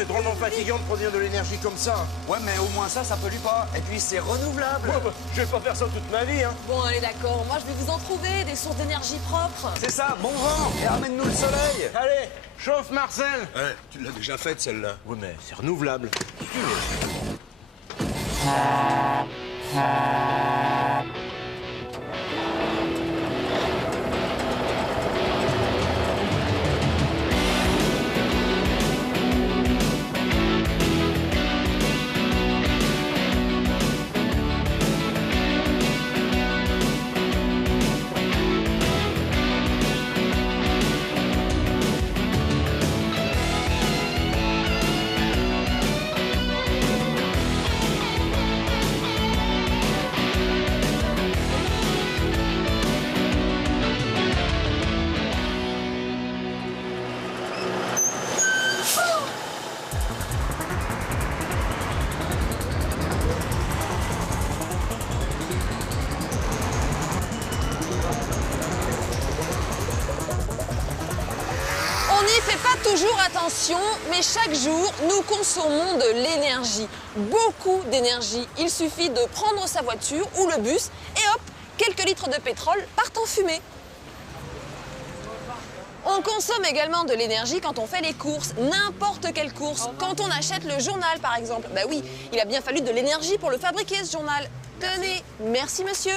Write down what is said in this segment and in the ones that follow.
c'est drôlement fatigant de produire de l'énergie comme ça. Ouais, mais au moins ça pollue pas. Et puis c'est renouvelable. Ouais, bah, je vais pas faire ça toute ma vie, hein. Bon, allez, d'accord. Moi, je vais vous en trouver des sources d'énergie propres. C'est ça, bon vent. Et ramène-nous le soleil. Allez, chauffe Marcel. Ouais, tu l'as déjà faite celle-là. Ouais, mais c'est renouvelable. On n'y fait pas toujours attention, mais chaque jour, nous consommons de l'énergie. Beaucoup d'énergie. Il suffit de prendre sa voiture ou le bus et hop, quelques litres de pétrole partent en fumée. On consomme également de l'énergie quand on fait les courses, n'importe quelle course. Quand on achète le journal, par exemple. Bah oui, il a bien fallu de l'énergie pour le fabriquer, ce journal. Tenez, merci monsieur.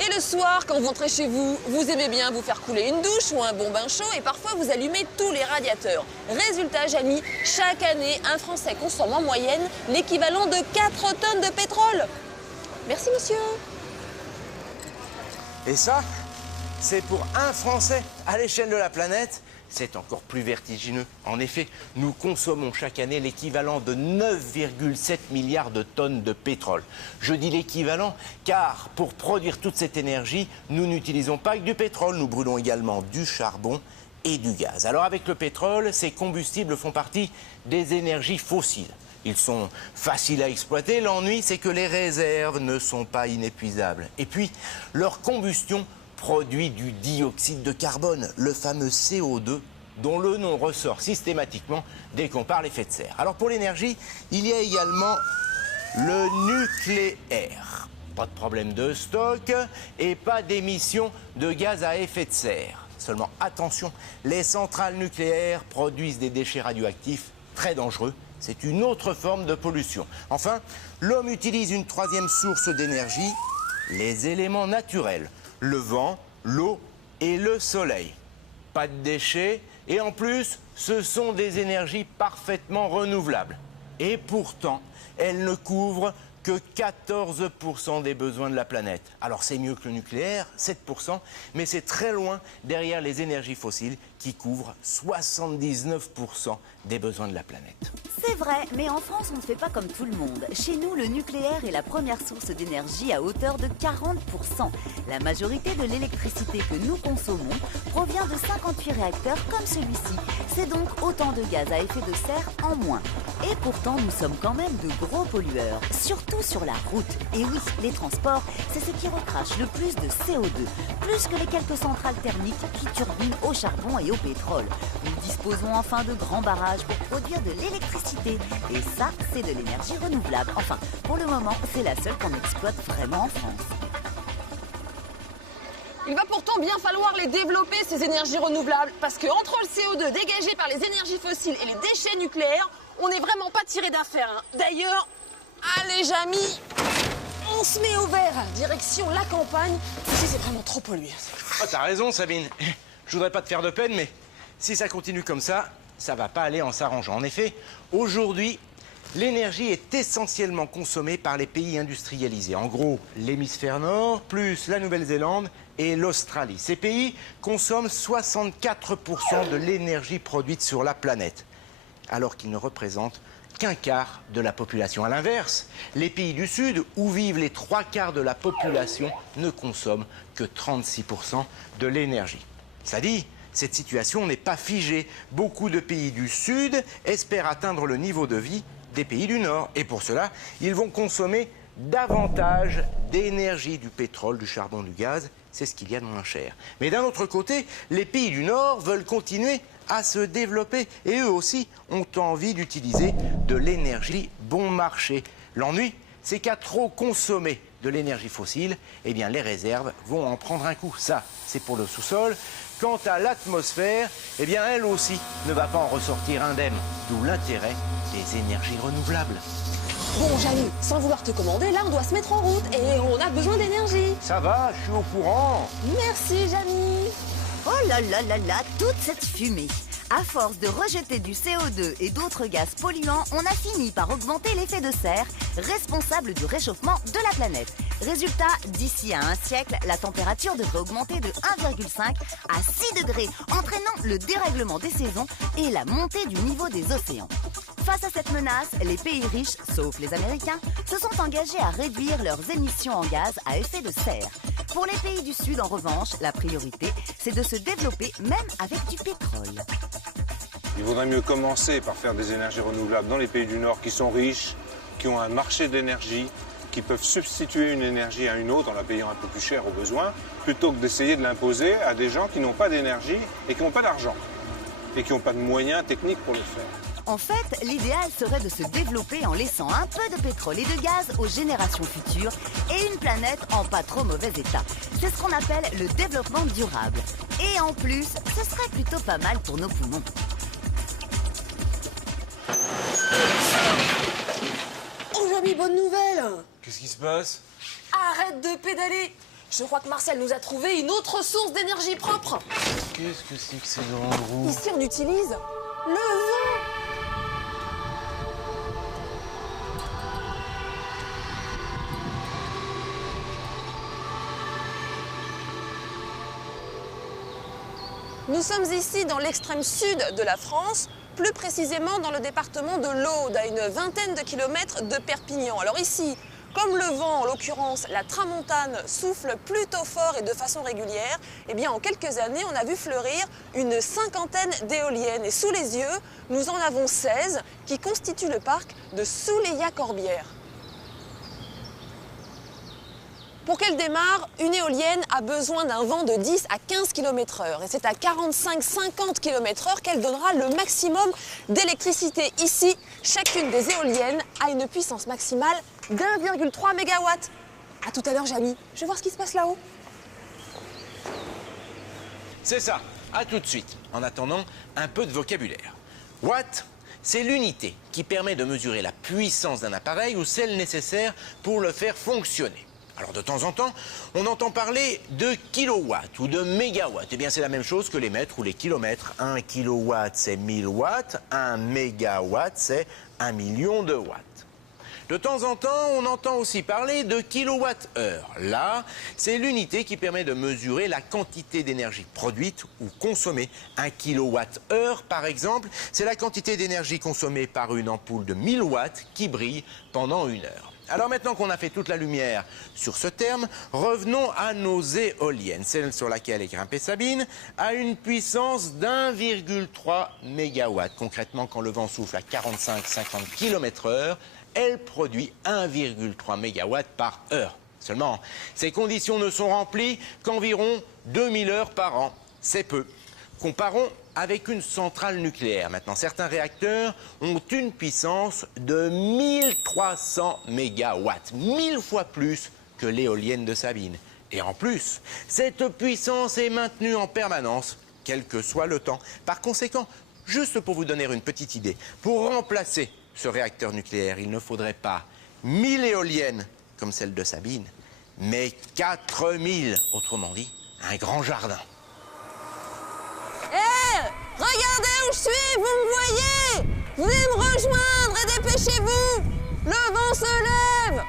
Et le soir, quand vous rentrez chez vous, vous aimez bien vous faire couler une douche ou un bon bain chaud et parfois vous allumez tous les radiateurs. Résultat, Jamy, chaque année, un Français consomme en moyenne l'équivalent de 4 tonnes de pétrole. Merci monsieur. Et ça, c'est pour un Français à l'échelle de la planète. C'est encore plus vertigineux. En effet, nous consommons chaque année l'équivalent de 9,7 milliards de tonnes de pétrole. Je dis l'équivalent car pour produire toute cette énergie, nous n'utilisons pas que du pétrole, nous brûlons également du charbon et du gaz. Alors avec le pétrole, ces combustibles font partie des énergies fossiles. Ils sont faciles à exploiter, l'ennui c'est que les réserves ne sont pas inépuisables. Et puis, leur combustion produit du dioxyde de carbone, le fameux CO2, dont le nom ressort systématiquement dès qu'on parle effet de serre. Alors pour l'énergie, il y a également le nucléaire. Pas de problème de stock et pas d'émissions de gaz à effet de serre. Seulement attention, les centrales nucléaires produisent des déchets radioactifs très dangereux. C'est une autre forme de pollution. Enfin, l'homme utilise une troisième source d'énergie, les éléments naturels. Le vent, l'eau et le soleil. Pas de déchets et en plus, ce sont des énergies parfaitement renouvelables. Et pourtant, elles ne couvrent que 14% des besoins de la planète. Alors c'est mieux que le nucléaire, 7%, mais c'est très loin derrière les énergies fossiles qui couvrent 79% des besoins de la planète. C'est vrai, mais en France, on ne fait pas comme tout le monde. Chez nous, le nucléaire est la première source d'énergie à hauteur de 40%. La majorité de l'électricité que nous consommons provient de 58 réacteurs comme celui-ci. C'est donc autant de gaz à effet de serre en moins. Et pourtant, nous sommes quand même de gros pollueurs, surtout sur la route. Et oui, les transports, c'est ce qui recrache le plus de CO2, plus que les quelques centrales thermiques qui turbinent au charbon et au pétrole. Nous disposons enfin de grands barrages pour produire de l'électricité. Et ça, c'est de l'énergie renouvelable. Enfin, pour le moment, c'est la seule qu'on exploite vraiment en France. Il va pourtant bien falloir les développer, ces énergies renouvelables, parce que entre le CO2 dégagé par les énergies fossiles et les déchets nucléaires, on n'est vraiment pas tiré d'affaire. D'ailleurs, allez Jamy, on se met au vert, direction la campagne. Ici, c'est vraiment trop pollué. Ah, t'as raison, Sabine. Je voudrais pas te faire de peine, mais si ça continue comme ça va pas aller en s'arrangeant. En effet, aujourd'hui, l'énergie est essentiellement consommée par les pays industrialisés. En gros, l'hémisphère nord, plus la Nouvelle-Zélande et l'Australie. Ces pays consomment 64% de l'énergie produite sur la planète, alors qu'ils ne représentent qu'un quart de la population. À l'inverse, les pays du Sud, où vivent les 3/4 de la population, ne consomment que 36% de l'énergie. Ça dit, cette situation n'est pas figée. Beaucoup de pays du Sud espèrent atteindre le niveau de vie des pays du Nord. Et pour cela, ils vont consommer davantage d'énergie, du pétrole, du charbon, du gaz. C'est ce qu'il y a de moins cher. Mais d'un autre côté, les pays du Nord veulent continuer à se développer et eux aussi ont envie d'utiliser de l'énergie bon marché. L'ennui, c'est qu'à trop consommer de l'énergie fossile, eh bien les réserves vont en prendre un coup. Ça, c'est pour le sous-sol. Quant à l'atmosphère, eh bien elle aussi ne va pas en ressortir indemne. D'où l'intérêt des énergies renouvelables. Bon, Jamy, sans vouloir te commander, là, on doit se mettre en route et on a besoin d'énergie. Ça va, je suis au courant. Merci, Jamy. Oh là là là là, toute cette fumée. À force de rejeter du CO2 et d'autres gaz polluants, on a fini par augmenter l'effet de serre, responsable du réchauffement de la planète. Résultat, d'ici à un siècle, la température devrait augmenter de 1,5 à 6 degrés, entraînant le dérèglement des saisons et la montée du niveau des océans. Face à cette menace, les pays riches, sauf les Américains, se sont engagés à réduire leurs émissions en gaz à effet de serre. Pour les pays du Sud, en revanche, la priorité, c'est de se développer même avec du pétrole. Il vaudrait mieux commencer par faire des énergies renouvelables dans les pays du Nord qui sont riches, qui ont un marché d'énergie, qui peuvent substituer une énergie à une autre en la payant un peu plus cher au besoin, plutôt que d'essayer de l'imposer à des gens qui n'ont pas d'énergie et qui n'ont pas d'argent et qui n'ont pas de moyens techniques pour le faire. En fait, l'idéal serait de se développer en laissant un peu de pétrole et de gaz aux générations futures et une planète en pas trop mauvais état. C'est ce qu'on appelle le développement durable. Et en plus, ce serait plutôt pas mal pour nos poumons. Oh, Jamy, bonne nouvelle. Qu'est-ce qui se passe? Arrête de pédaler. Je crois que Marcel nous a trouvé une autre source d'énergie propre. Qu'est-ce que c'est que ces grandes roues? Ici, on utilise le vent. Nous sommes ici dans l'extrême sud de la France, plus précisément dans le département de l'Aude, à une vingtaine de kilomètres de Perpignan. Alors ici, comme le vent, en l'occurrence la tramontane, souffle plutôt fort et de façon régulière, eh bien en quelques années, on a vu fleurir une cinquantaine d'éoliennes. Et sous les yeux, nous en avons 16 qui constituent le parc de Souleya-Corbière. Pour qu'elle démarre, une éolienne a besoin d'un vent de 10 à 15 km/h. Et c'est à 45-50 km/h qu'elle donnera le maximum d'électricité. Ici, chacune des éoliennes a une puissance maximale d'1,3 MW. A tout à l'heure, Jamy. Je vais voir ce qui se passe là-haut. C'est ça, à tout de suite. En attendant, un peu de vocabulaire. Watt, c'est l'unité qui permet de mesurer la puissance d'un appareil ou celle nécessaire pour le faire fonctionner. Alors de temps en temps, on entend parler de kilowatts ou de mégawatts. Eh bien c'est la même chose que les mètres ou les kilomètres. 1 kilowatt c'est 1000 watts, 1 mégawatt c'est 1 million de watts. De temps en temps, on entend aussi parler de kilowattheure. Là, c'est l'unité qui permet de mesurer la quantité d'énergie produite ou consommée. 1 kilowattheure, par exemple, c'est la quantité d'énergie consommée par une ampoule de 1000 watts qui brille pendant 1 heure. Alors maintenant qu'on a fait toute la lumière sur ce terme, revenons à nos éoliennes. Celle sur laquelle est grimpée Sabine a une puissance d'1,3 MW. Concrètement, quand le vent souffle à 45-50 km/h, elle produit 1,3 MW par heure. Seulement, ces conditions ne sont remplies qu'environ 2000 heures par an. C'est peu. Comparons avec une centrale nucléaire. Maintenant, certains réacteurs ont une puissance de 1300 MW, 1000 fois plus que l'éolienne de Sabine. Et en plus, cette puissance est maintenue en permanence, quel que soit le temps. Par conséquent, juste pour vous donner une petite idée, pour remplacer ce réacteur nucléaire, il ne faudrait pas 1000 éoliennes comme celle de Sabine, mais 4000, autrement dit, un grand jardin. Regardez où je suis, vous me voyez? Venez me rejoindre et dépêchez-vous! Le vent se lève!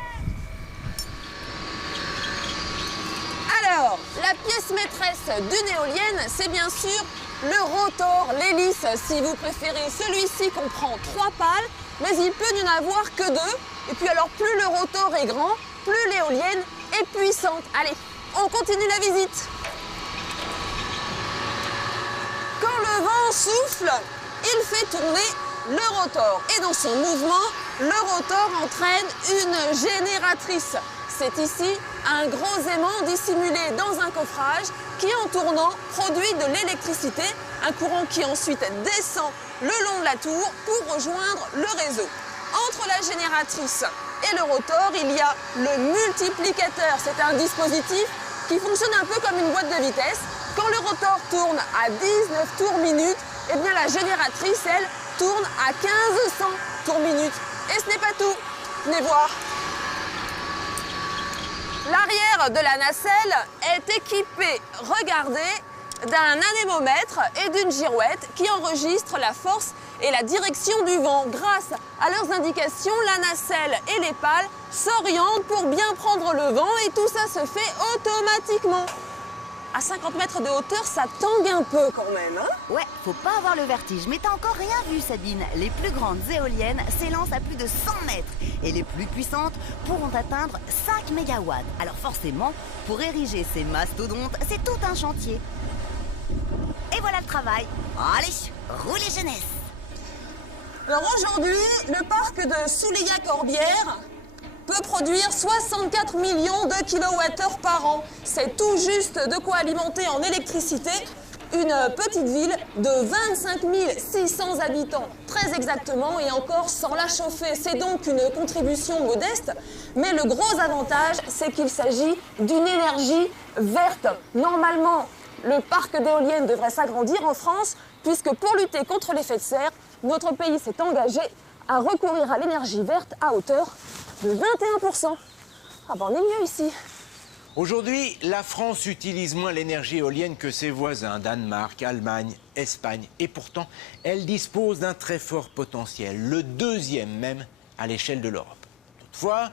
Alors, la pièce maîtresse d'une éolienne, c'est bien sûr le rotor, l'hélice, si vous préférez. Celui-ci comprend 3 pales, mais il peut n'y en avoir que 2. Et puis alors, plus le rotor est grand, plus l'éolienne est puissante. Allez, on continue la visite. Quand le vent souffle, il fait tourner le rotor. Et dans son mouvement, le rotor entraîne une génératrice. C'est ici un gros aimant dissimulé dans un coffrage qui, en tournant, produit de l'électricité, un courant qui ensuite descend le long de la tour pour rejoindre le réseau. Entre la génératrice et le rotor, il y a le multiplicateur. C'est un dispositif qui fonctionne un peu comme une boîte de vitesse. Quand le rotor tourne à 19 tours minute, eh bien la génératrice, elle, tourne à 1500 tours minute. Et ce n'est pas tout. Venez voir. L'arrière de la nacelle est équipé, regardez, d'un anémomètre et d'une girouette qui enregistrent la force et la direction du vent. Grâce à leurs indications, la nacelle et les pales s'orientent pour bien prendre le vent et tout ça se fait automatiquement. À 50 mètres de hauteur, ça tangue un peu quand même, hein? Ouais, faut pas avoir le vertige. Mais t'as encore rien vu, Sabine. Les plus grandes éoliennes s'élancent à plus de 100 mètres. Et les plus puissantes pourront atteindre 5 mégawatts. Alors forcément, pour ériger ces mastodontes, c'est tout un chantier. Et voilà le travail. Allez, roulez jeunesse. Alors aujourd'hui, le parc de Soulaya-Corbière peut produire 64 millions de kilowattheures par an. C'est tout juste de quoi alimenter en électricité une petite ville de 25 600 habitants, très exactement, et encore sans la chauffer. C'est donc une contribution modeste, mais le gros avantage, c'est qu'il s'agit d'une énergie verte. Normalement, le parc d'éoliennes devrait s'agrandir en France, puisque pour lutter contre l'effet de serre, notre pays s'est engagé à recourir à l'énergie verte à hauteur de 21%. Ah ben on est mieux ici. Aujourd'hui, la France utilise moins l'énergie éolienne que ses voisins, Danemark, Allemagne, Espagne. Et pourtant, elle dispose d'un très fort potentiel, le deuxième même à l'échelle de l'Europe. Toutefois,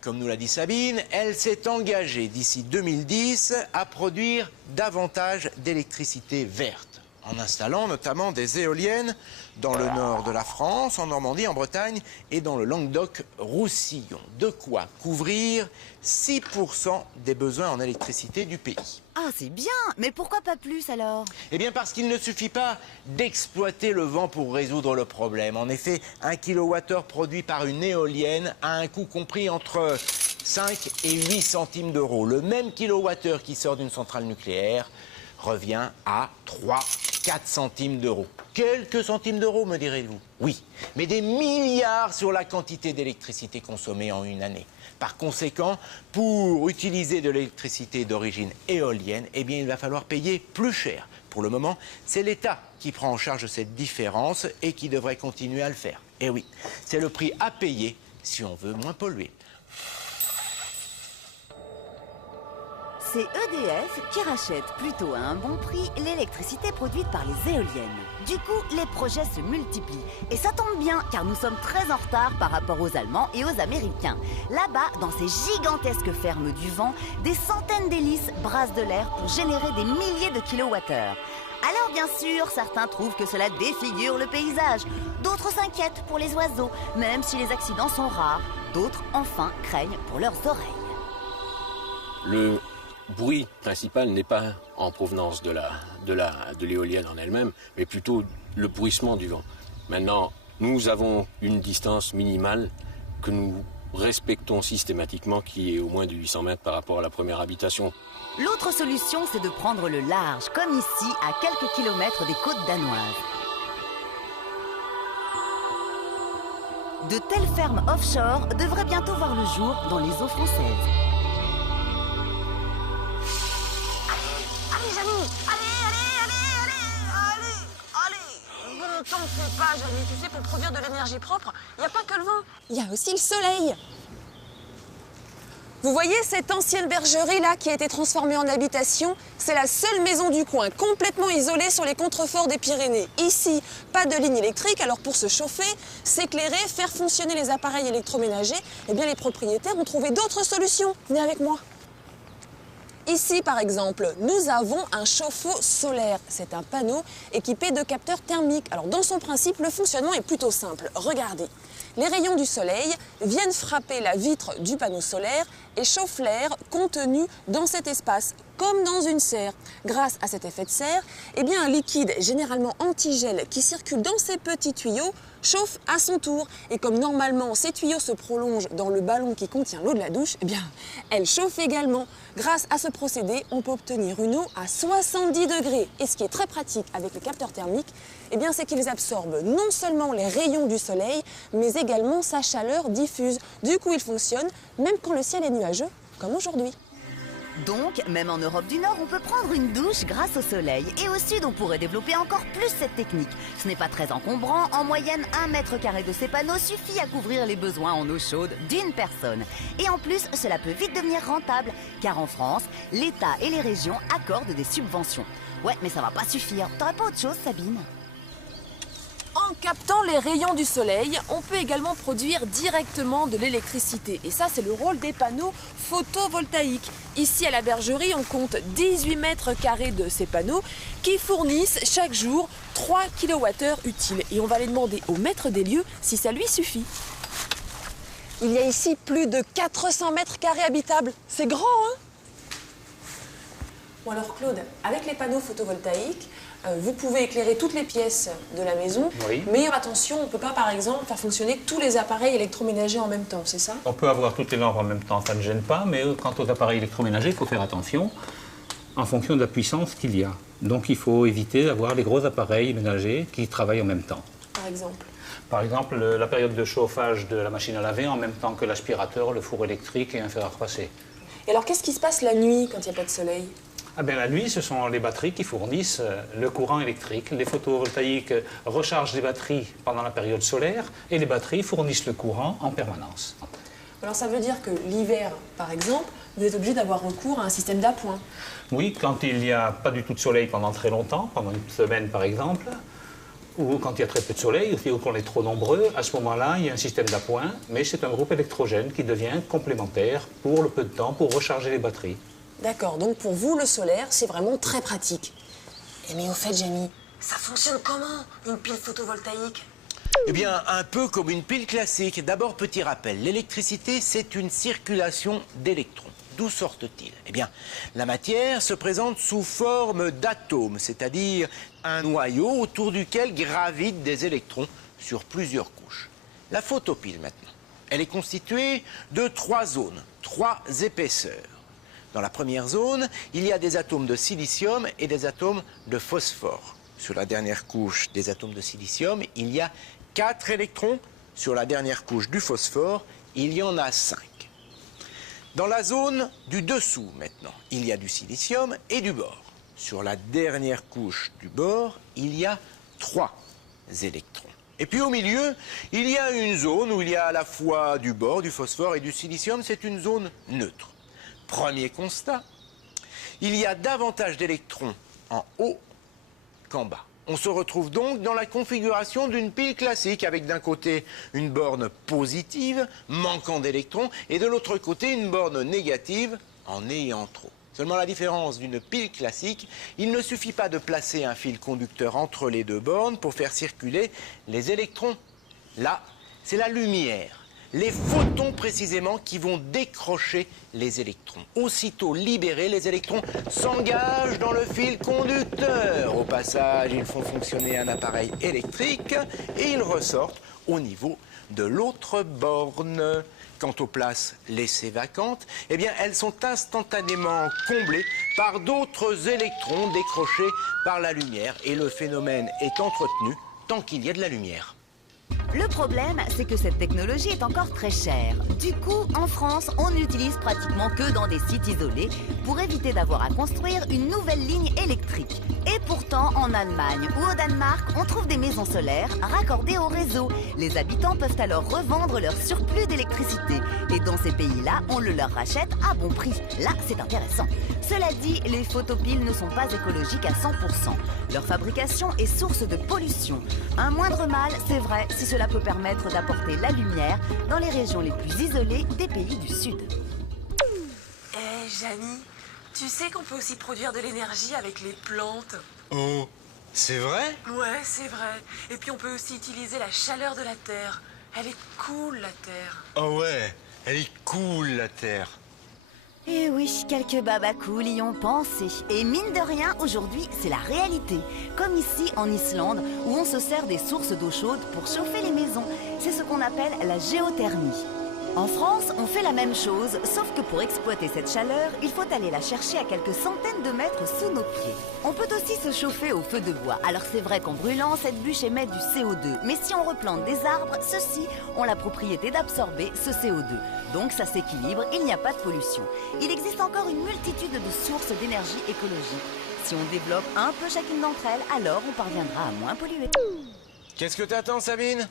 comme nous l'a dit Sabine, elle s'est engagée d'ici 2010 à produire davantage d'électricité verte, en installant notamment des éoliennes dans le nord de la France, en Normandie, en Bretagne et dans le Languedoc-Roussillon. De quoi couvrir 6% des besoins en électricité du pays. Ah, c'est bien. Mais pourquoi pas plus alors? Eh bien parce qu'il ne suffit pas d'exploiter le vent pour résoudre le problème. En effet, 1 kWh produit par une éolienne a un coût compris entre 5 et 8 centimes d'euros. Le même kilowattheure qui sort d'une centrale nucléaire revient à 3-4 centimes d'euros. Quelques centimes d'euros, me direz-vous? Oui, mais des milliards sur la quantité d'électricité consommée en une année. Par conséquent, pour utiliser de l'électricité d'origine éolienne, eh bien, il va falloir payer plus cher. Pour le moment, c'est l'État qui prend en charge cette différence et qui devrait continuer à le faire. Et oui, c'est le prix à payer si on veut moins polluer. C'est EDF qui rachète plutôt à un bon prix l'électricité produite par les éoliennes. Du coup, les projets se multiplient. Et ça tombe bien, car nous sommes très en retard par rapport aux Allemands et aux Américains. Là-bas, dans ces gigantesques fermes du vent, des centaines d'hélices brassent de l'air pour générer des milliers de kilowattheures. Alors bien sûr, certains trouvent que cela défigure le paysage. D'autres s'inquiètent pour les oiseaux, même si les accidents sont rares. D'autres, enfin, craignent pour leurs oreilles. Le bruit principal n'est pas en provenance de l'éolienne en elle-même, mais plutôt le bruissement du vent. Maintenant, nous avons une distance minimale que nous respectons systématiquement, qui est au moins de 800 mètres par rapport à la première habitation. L'autre solution, c'est de prendre le large, comme ici, à quelques kilomètres des côtes danoises. De telles fermes offshore devraient bientôt voir le jour dans les eaux françaises. T'en fais pas, Janie, tu sais, pour produire de l'énergie propre, il n'y a pas que le vent, il y a aussi le soleil. Vous voyez cette ancienne bergerie-là qui a été transformée en habitation? C'est la seule maison du coin, complètement isolée sur les contreforts des Pyrénées. Ici, pas de ligne électrique, alors pour se chauffer, s'éclairer, faire fonctionner les appareils électroménagers, eh bien les propriétaires ont trouvé d'autres solutions. Venez avec moi. Ici, par exemple, nous avons un chauffe-eau solaire. C'est un panneau équipé de capteurs thermiques. Alors, dans son principe, le fonctionnement est plutôt simple. Regardez. Les rayons du soleil viennent frapper la vitre du panneau solaire et chauffent l'air contenu dans cet espace, comme dans une serre. Grâce à cet effet de serre, eh bien, un liquide généralement antigel qui circule dans ces petits tuyaux chauffe à son tour. Et comme normalement ces tuyaux se prolongent dans le ballon qui contient l'eau de la douche, eh bien, elle chauffe également. Grâce à ce procédé, on peut obtenir une eau à 70 degrés. Et ce qui est très pratique avec les capteurs thermiques, eh bien, c'est qu'ils absorbent non seulement les rayons du soleil, mais également sa chaleur diffuse. Du coup, ils fonctionnent même quand le ciel est nuageux, comme aujourd'hui. Donc, même en Europe du Nord, on peut prendre une douche grâce au soleil. Et au Sud, on pourrait développer encore plus cette technique. Ce n'est pas très encombrant. En moyenne, 1 mètre carré de ces panneaux suffit à couvrir les besoins en eau chaude d'une personne. Et en plus, cela peut vite devenir rentable. Car en France, l'État et les régions accordent des subventions. Ouais, mais ça va pas suffire. T'aurais pas autre chose, Sabine ? En captant les rayons du soleil, on peut également produire directement de l'électricité. Et ça, c'est le rôle des panneaux photovoltaïques. Ici, à la bergerie, on compte 18 mètres carrés de ces panneaux qui fournissent chaque jour 3 kWh utiles. Et on va aller demander au maître des lieux si ça lui suffit. Il y a ici plus de 400 mètres carrés habitables. C'est grand, hein? Bon alors Claude, avec les panneaux photovoltaïques, vous pouvez éclairer toutes les pièces de la maison. Oui. Mais attention, on ne peut pas par exemple faire fonctionner tous les appareils électroménagers en même temps, c'est ça? On peut avoir toutes les lampes en même temps, ça ne gêne pas, mais quant aux appareils électroménagers, il faut faire attention en fonction de la puissance qu'il y a. Donc il faut éviter d'avoir les gros appareils ménagers qui travaillent en même temps. Par exemple? Par exemple, la période de chauffage de la machine à laver en même temps que l'aspirateur, le four électrique et un fer à repasser. Et alors qu'est-ce qui se passe la nuit quand il n'y a pas de soleil? Ah ben, la nuit, ce sont les batteries qui fournissent le courant électrique. Les photovoltaïques rechargent les batteries pendant la période solaire et les batteries fournissent le courant en permanence. Alors ça veut dire que l'hiver, par exemple, vous êtes obligé d'avoir recours à un système d'appoint. Oui, quand il n'y a pas du tout de soleil pendant très longtemps, pendant une semaine par exemple, ou quand il y a très peu de soleil, ou qu'on est trop nombreux, à ce moment-là, il y a un système d'appoint, mais c'est un groupe électrogène qui devient complémentaire pour le peu de temps pour recharger les batteries. D'accord, donc pour vous, le solaire, c'est vraiment très pratique. Et mais au fait, Jamie, ça fonctionne comment, une pile photovoltaïque? Eh bien, un peu comme une pile classique. D'abord, petit rappel, l'électricité, c'est une circulation d'électrons. D'où sortent-ils? Eh bien, la matière se présente sous forme d'atomes, c'est-à-dire un noyau autour duquel gravitent des électrons sur plusieurs couches. La photopile, maintenant, elle est constituée de 3 zones, 3 épaisseurs. Dans la première zone, il y a des atomes de silicium et des atomes de phosphore. Sur la dernière couche des atomes de silicium, il y a 4 électrons. Sur la dernière couche du phosphore, il y en a 5. Dans la zone du dessous, maintenant, il y a du silicium et du bore. Sur la dernière couche du bore, il y a 3 électrons. Et puis au milieu, il y a une zone où il y a à la fois du bore, du phosphore et du silicium. C'est une zone neutre. Premier constat, il y a davantage d'électrons en haut qu'en bas. On se retrouve donc dans la configuration d'une pile classique avec d'un côté une borne positive manquant d'électrons et de l'autre côté une borne négative en ayant trop. Seulement la différence d'une pile classique, il ne suffit pas de placer un fil conducteur entre les deux bornes pour faire circuler les électrons. Là, c'est la lumière. Les photons précisément qui vont décrocher les électrons. Aussitôt libérés, les électrons s'engagent dans le fil conducteur. Au passage, ils font fonctionner un appareil électrique et ils ressortent au niveau de l'autre borne. Quant aux places laissées vacantes, eh bien, elles sont instantanément comblées par d'autres électrons décrochés par la lumière et le phénomène est entretenu tant qu'il y a de la lumière. Le problème, c'est que cette technologie est encore très chère. Du coup, en France, on n'utilise pratiquement que dans des sites isolés pour éviter d'avoir à construire une nouvelle ligne électrique. Et pourtant, en Allemagne ou au Danemark, on trouve des maisons solaires raccordées au réseau. Les habitants peuvent alors revendre leur surplus d'électricité. Et dans ces pays-là, on le leur rachète à bon prix. Là, c'est intéressant. Cela dit, les photopiles ne sont pas écologiques à 100%. Leur fabrication est source de pollution. Un moindre mal, c'est vrai, si cela peut permettre d'apporter la lumière dans les régions les plus isolées des pays du Sud. Eh, Janie, tu sais qu'on peut aussi produire de l'énergie avec les plantes? Oh, c'est vrai? Ouais, c'est vrai. Et puis on peut aussi utiliser la chaleur de la terre. Elle est cool, la Terre. Oh ouais, elle est cool la Terre. Eh oui, quelques babacools y ont pensé. Et mine de rien, aujourd'hui, c'est la réalité. Comme ici, en Islande, où on se sert des sources d'eau chaude pour chauffer les maisons. C'est ce qu'on appelle la géothermie. En France, on fait la même chose, sauf que pour exploiter cette chaleur, il faut aller la chercher à quelques centaines de mètres sous nos pieds. On peut aussi se chauffer au feu de bois. Alors c'est vrai qu'en brûlant, cette bûche émet du CO2. Mais si on replante des arbres, ceux-ci ont la propriété d'absorber ce CO2. Donc ça s'équilibre, il n'y a pas de pollution. Il existe encore une multitude de sources d'énergie écologique. Si on développe un peu chacune d'entre elles, alors on parviendra à moins polluer. Qu'est-ce que t'attends, Sabine?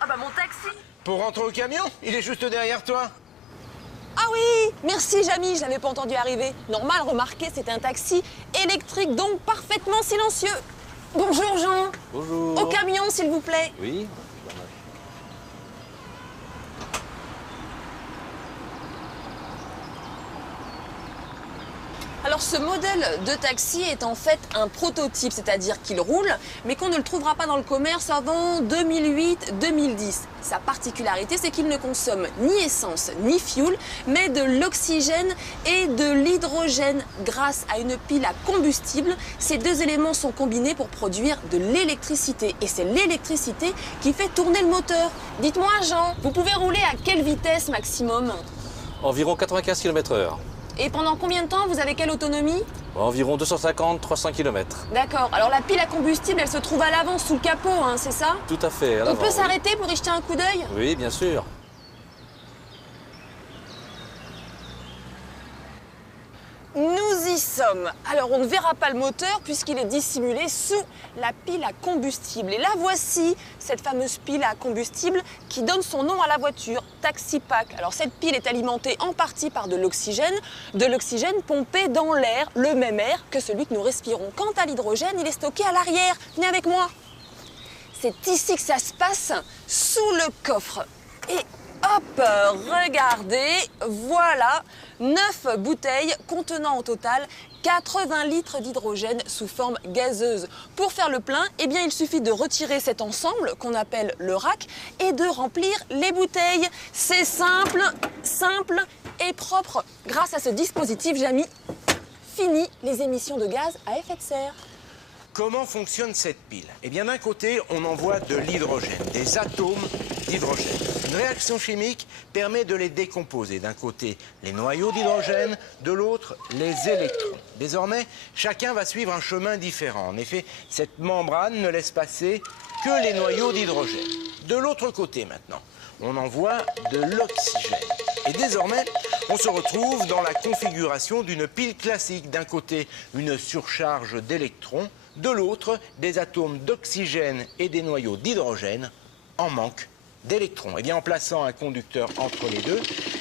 Ah bah mon taxi. Pour rentrer au camion? Il est juste derrière toi. Ah oui, merci Jamy, je l'avais pas entendu arriver. Normal, remarquez, c'est un taxi électrique, donc parfaitement silencieux. Bonjour Jean. Bonjour. Au camion, s'il vous plaît. Oui. Alors ce modèle de taxi est en fait un prototype, c'est-à-dire qu'il roule, mais qu'on ne le trouvera pas dans le commerce avant 2008-2010. Sa particularité, c'est qu'il ne consomme ni essence ni fioul, mais de l'oxygène et de l'hydrogène. Grâce à une pile à combustible, ces deux éléments sont combinés pour produire de l'électricité. Et c'est l'électricité qui fait tourner le moteur. Dites-moi Jean, vous pouvez rouler à quelle vitesse maximum? Environ 95 km/h. Et pendant combien de temps vous avez quelle autonomie? Environ 250-300 km. D'accord. Alors la pile à combustible, elle se trouve à l'avant, sous le capot, hein, c'est ça? Tout à fait, à On l'avant, peut oui. s'arrêter pour y jeter un coup d'œil? Oui, bien sûr. Nous y sommes. Alors on ne verra pas le moteur puisqu'il est dissimulé sous la pile à combustible. Et la voici, cette fameuse pile à combustible qui donne son nom à la voiture, Taxi Pack. Alors cette pile est alimentée en partie par de l'oxygène pompé dans l'air, le même air que celui que nous respirons. Quant à l'hydrogène, il est stocké à l'arrière. Venez avec moi. C'est ici que ça se passe, sous le coffre. Et hop, regardez, voilà 9 bouteilles contenant au total 80 litres d'hydrogène sous forme gazeuse. Pour faire le plein, eh bien, il suffit de retirer cet ensemble qu'on appelle le rack et de remplir les bouteilles. C'est simple, simple et propre. Grâce à ce dispositif, Jamy, fini les émissions de gaz à effet de serre. Comment fonctionne cette pile? Eh bien, d'un côté, on envoie de l'hydrogène, des atomes d'hydrogène. Une réaction chimique permet de les décomposer. D'un côté, les noyaux d'hydrogène, de l'autre, les électrons. Désormais, chacun va suivre un chemin différent. En effet, cette membrane ne laisse passer que les noyaux d'hydrogène. De l'autre côté, maintenant, on envoie de l'oxygène. Et désormais, on se retrouve dans la configuration d'une pile classique. D'un côté, une surcharge d'électrons. De l'autre, des atomes d'oxygène et des noyaux d'hydrogène en manque d'électrons. Et bien, en plaçant un conducteur entre les deux,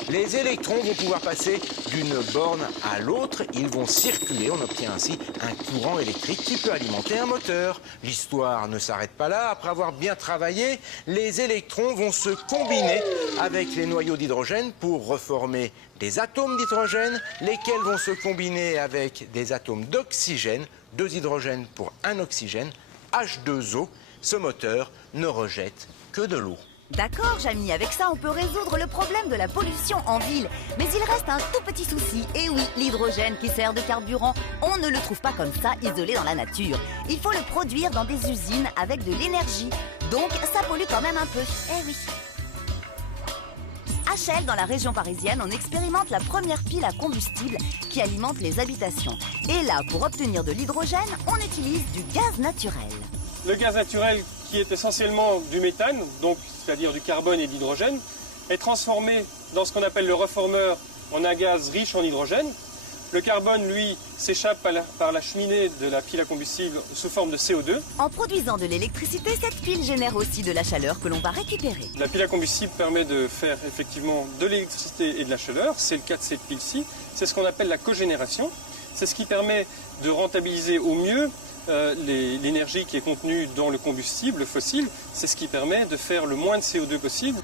les électrons vont pouvoir passer d'une borne à l'autre. Ils vont circuler. On obtient ainsi un courant électrique qui peut alimenter un moteur. L'histoire ne s'arrête pas là. Après avoir bien travaillé, les électrons vont se combiner avec les noyaux d'hydrogène pour reformer des atomes d'hydrogène, lesquels vont se combiner avec des atomes d'oxygène, 2 hydrogènes pour 1 oxygène, H2O. Ce moteur ne rejette que de l'eau. D'accord, Jamy, avec ça, on peut résoudre le problème de la pollution en ville. Mais il reste un tout petit souci. Et oui, l'hydrogène qui sert de carburant, on ne le trouve pas comme ça, isolé dans la nature. Il faut le produire dans des usines avec de l'énergie. Donc, ça pollue quand même un peu. Eh oui. À Chelles, dans la région parisienne, on expérimente la première pile à combustible qui alimente les habitations. Et là, pour obtenir de l'hydrogène, on utilise du gaz naturel. Le gaz naturel, qui est essentiellement du méthane, donc c'est-à-dire du carbone et d'hydrogène, est transformé dans ce qu'on appelle le reformeur en un gaz riche en hydrogène. Le carbone, lui, s'échappe par la cheminée de la pile à combustible sous forme de CO2. En produisant de l'électricité, cette pile génère aussi de la chaleur que l'on va récupérer. La pile à combustible permet de faire effectivement de l'électricité et de la chaleur. C'est le cas de cette pile-ci. C'est ce qu'on appelle la cogénération. C'est ce qui permet de rentabiliser au mieux l'énergie qui est contenue dans le combustible fossile. C'est ce qui permet de faire le moins de CO2 possible.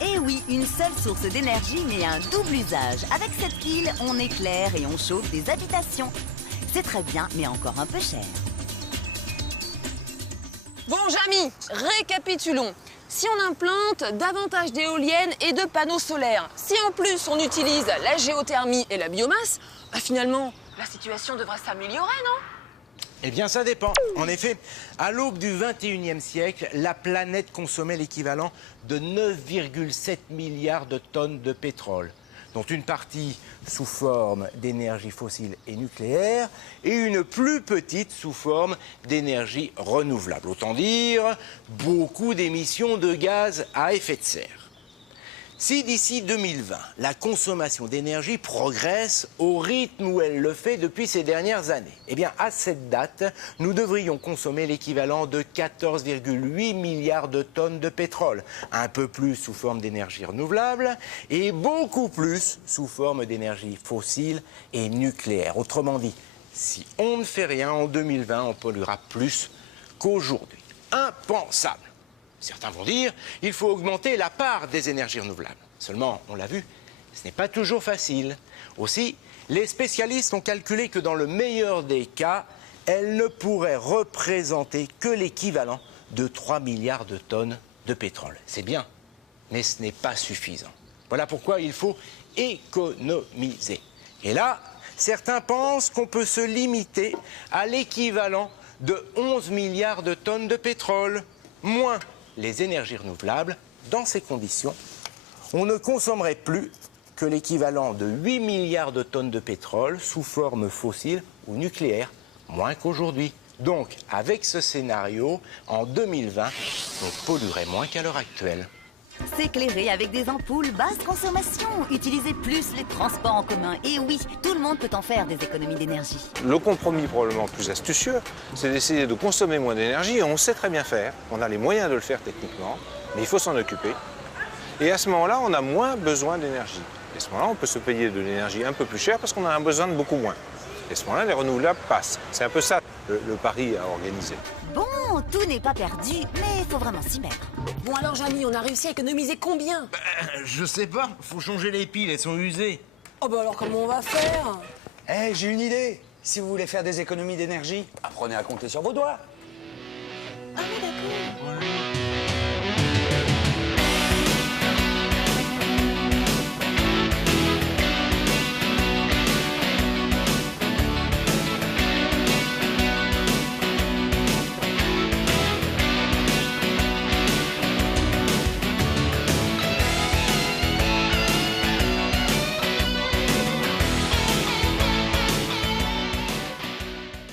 Et oui, une seule source d'énergie mais un double usage. Avec cette pile, on éclaire et on chauffe des habitations. C'est très bien, mais encore un peu cher. Bon, Jamy, récapitulons. Si on implante davantage d'éoliennes et de panneaux solaires, si en plus on utilise la géothermie et la biomasse, bah finalement, la situation devrait s'améliorer, non? Eh bien, ça dépend. En effet, à l'aube du 21e siècle, la planète consommait l'équivalent de 9,7 milliards de tonnes de pétrole, dont une partie sous forme d'énergie fossile et nucléaire et une plus petite sous forme d'énergie renouvelable. Autant dire, beaucoup d'émissions de gaz à effet de serre. Si d'ici 2020, la consommation d'énergie progresse au rythme où elle le fait depuis ces dernières années, eh bien à cette date, nous devrions consommer l'équivalent de 14,8 milliards de tonnes de pétrole, un peu plus sous forme d'énergie renouvelable et beaucoup plus sous forme d'énergie fossile et nucléaire. Autrement dit, si on ne fait rien en 2020, on polluera plus qu'aujourd'hui. Impensable. Certains vont dire qu'il faut augmenter la part des énergies renouvelables. Seulement, on l'a vu, ce n'est pas toujours facile. Aussi, les spécialistes ont calculé que dans le meilleur des cas, elles ne pourraient représenter que l'équivalent de 3 milliards de tonnes de pétrole. C'est bien, mais ce n'est pas suffisant. Voilà pourquoi il faut économiser. Et là, certains pensent qu'on peut se limiter à l'équivalent de 11 milliards de tonnes de pétrole, moins les énergies renouvelables. Dans ces conditions, on ne consommerait plus que l'équivalent de 8 milliards de tonnes de pétrole sous forme fossile ou nucléaire, moins qu'aujourd'hui. Donc, avec ce scénario, en 2020, on polluerait moins qu'à l'heure actuelle. S'éclairer avec des ampoules basse consommation, utiliser plus les transports en commun. Et oui, tout le monde peut en faire des économies d'énergie. Le compromis probablement plus astucieux, c'est d'essayer de consommer moins d'énergie. On sait très bien faire, on a les moyens de le faire techniquement, mais il faut s'en occuper. Et à ce moment-là, on a moins besoin d'énergie. Et à ce moment-là, on peut se payer de l'énergie un peu plus chère parce qu'on a un besoin de beaucoup moins. Et à ce moment-là, les renouvelables passent. C'est un peu ça le pari à organiser. Bon, tout n'est pas perdu, mais il faut vraiment s'y mettre. Bon alors Jamy, on a réussi à économiser combien? Je sais pas, faut changer les piles, elles sont usées. Oh bah alors comment on va faire? Eh, j'ai une idée. Si vous voulez faire des économies d'énergie, apprenez à compter sur vos doigts.